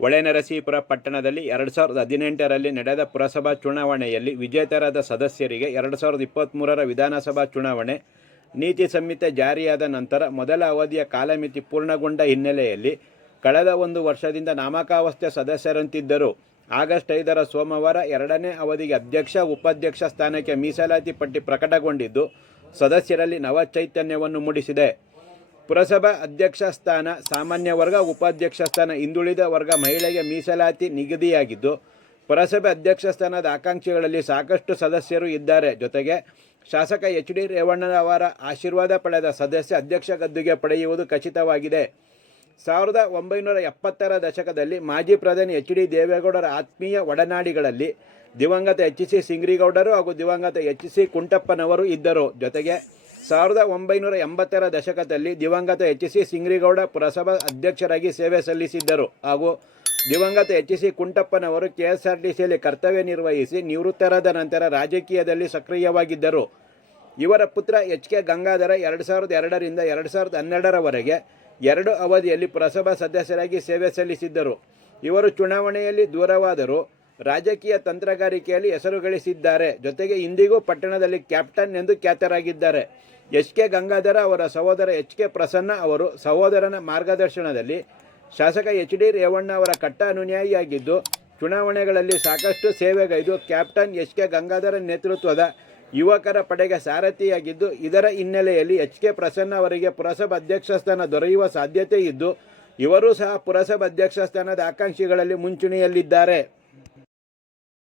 ಹೊಳೆನರಸೀಪುರ ಪಟ್ಟಣದಲ್ಲಿ ಎರಡು ಸಾವಿರದ ಹದಿನೆಂಟರಲ್ಲಿ ನಡೆದ ಪುರಸಭಾ ಚುನಾವಣೆಯಲ್ಲಿ ವಿಜೇತರಾದ ಸದಸ್ಯರಿಗೆ ಎರಡು ಸಾವಿರದ ಇಪ್ಪತ್ತ್ಮೂರರ ವಿಧಾನಸಭಾ ಚುನಾವಣೆ ನೀತಿ ಸಂಹಿತೆ ಜಾರಿಯಾದ ನಂತರ ಮೊದಲ ಅವಧಿಯ ಕಾಲಮಿತಿ ಪೂರ್ಣಗೊಂಡ ಹಿನ್ನೆಲೆಯಲ್ಲಿ ಕಳೆದ ಒಂದು ವರ್ಷದಿಂದ ನಾಮಕಾವಸ್ಥೆ ಸದಸ್ಯರಂತಿದ್ದರು. ಆಗಸ್ಟ್ ಐದರ ಸೋಮವಾರ ಎರಡನೇ ಅವಧಿಗೆ ಅಧ್ಯಕ್ಷ, ಉಪಾಧ್ಯಕ್ಷ ಸ್ಥಾನಕ್ಕೆ ಮೀಸಲಾತಿ ಪಟ್ಟಿ ಪ್ರಕಟಗೊಂಡಿದ್ದು, ಸದಸ್ಯರಲ್ಲಿ ನವಚೈತನ್ಯವನ್ನು ಮೂಡಿಸಿದೆ. ಪುರಸಭಾ ಅಧ್ಯಕ್ಷ ಸ್ಥಾನ, ಸಾಮಾನ್ಯ ವರ್ಗ, ಉಪಾಧ್ಯಕ್ಷ ಸ್ಥಾನ, ಹಿಂದುಳಿದ ವರ್ಗ, ಮಹಿಳೆಗೆ ಮೀಸಲಾತಿ ನಿಗದಿಯಾಗಿದ್ದು, ಪುರಸಭೆ ಅಧ್ಯಕ್ಷ ಸ್ಥಾನದ ಆಕಾಂಕ್ಷಿಗಳಲ್ಲಿ ಸಾಕಷ್ಟು ಸದಸ್ಯರು ಇದ್ದಾರೆ. ಜೊತೆಗೆ ಶಾಸಕ ಎಚ್ ಡಿ ರೇವಣ್ಣನವರ ಆಶೀರ್ವಾದ ಪಡೆದ ಸದಸ್ಯ ಅಧ್ಯಕ್ಷ ಗದ್ದುಗೆ ಪಡೆಯುವುದು ಖಚಿತವಾಗಿದೆ. ಸಾವಿರದ ಒಂಬೈನೂರ ಎಪ್ಪತ್ತರ ದಶಕದಲ್ಲಿ ಮಾಜಿ ಪ್ರಧಾನಿ ಎಚ್ ಡಿ ದೇವೇಗೌಡರ ಆತ್ಮೀಯ ಒಡನಾಡಿಗಳಲ್ಲಿ ದಿವಂಗತ ಎಚ್ ಸಿ ಸಿಂಗ್ರಿಗೌಡರು ಹಾಗೂ ದಿವಂಗತ ಎಚ್ ಸಿ ಕುಂಟಪ್ಪನವರು ಇದ್ದರು. ಜೊತೆಗೆ ಸಾವಿರದ ಒಂಬೈನೂರ ಎಂಬತ್ತರ ದಶಕದಲ್ಲಿ ದಿವಂಗತ ಎಚ್ ಸಿ ಸಿಂಗ್ರಿಗೌಡ ಪುರಸಭಾ ಅಧ್ಯಕ್ಷರಾಗಿ ಸೇವೆ ಸಲ್ಲಿಸಿದ್ದರು ಹಾಗೂ ದಿವಂಗತ ಎಚ್ ಸಿ ಕುಂಟಪ್ಪನವರು ಕೆ ಎಸ್ ಆರ್ ಟಿ ಸಿಯಲ್ಲಿ ಕರ್ತವ್ಯ ನಿರ್ವಹಿಸಿ ನಿವೃತ್ತರಾದ ನಂತರ ರಾಜಕೀಯದಲ್ಲಿ ಸಕ್ರಿಯವಾಗಿದ್ದರು. ಇವರ ಪುತ್ರ ಎಚ್ ಕೆ ಗಂಗಾಧರ ಎರಡು ಸಾವಿರದ ಎರಡರಿಂದ ಎರಡು ಸಾವಿರದ ಹನ್ನೆರಡರವರೆಗೆ ಎರಡು ಅವಧಿಯಲ್ಲಿ ಪುರಸಭಾ ಸದಸ್ಯರಾಗಿ ಸೇವೆ ಸಲ್ಲಿಸಿದ್ದರು. ಇವರು ಚುನಾವಣೆಯಲ್ಲಿ ದೂರವಾದರೂ ರಾಜಕೀಯ ತಂತ್ರಗಾರಿಕೆಯಲ್ಲಿ ಹೆಸರು ಗಳಿಸಿದ್ದಾರೆ ಜೊತೆಗೆ ಇಂದಿಗೂ ಪಟ್ಟಣದಲ್ಲಿ ಕ್ಯಾಪ್ಟನ್ ಎಂದು ಖ್ಯಾತರಾಗಿದ್ದಾರೆ. ಎಚ್ ಕೆ ಗಂಗಾಧರ ಅವರ ಸಹೋದರ ಎಚ್ ಕೆ ಪ್ರಸನ್ನ ಅವರು ಸಹೋದರನ ಮಾರ್ಗದರ್ಶನದಲ್ಲಿ ಶಾಸಕ ಎಚ್ ಡಿ ರೇವಣ್ಣ ಅವರ ಕಟ್ಟ ಅನುಯಾಯಿಯಾಗಿದ್ದು ಚುನಾವಣೆಗಳಲ್ಲಿ ಸಾಕಷ್ಟು ಸೇವೆಗೈದು ಕ್ಯಾಪ್ಟನ್ ಎಚ್ ಕೆ ಗಂಗಾಧರ ನೇತೃತ್ವದ ಯುವಕರ ಪಡೆಗೆ ಸಾರಥಿಯಾಗಿದ್ದು, ಇದರ ಹಿನ್ನೆಲೆಯಲ್ಲಿ ಎಚ್ ಕೆ ಪ್ರಸನ್ನ ಅವರಿಗೆ ಪುರಸಭಾ ಅಧ್ಯಕ್ಷ ಸ್ಥಾನ ದೊರೆಯುವ ಸಾಧ್ಯತೆ ಇದ್ದು, ಇವರೂ ಸಹ ಪುರಸಭಾ ಅಧ್ಯಕ್ಷ ಸ್ಥಾನದ ಆಕಾಂಕ್ಷಿಗಳಲ್ಲಿ ಮುಂಚೂಣಿಯಲ್ಲಿದ್ದಾರೆ.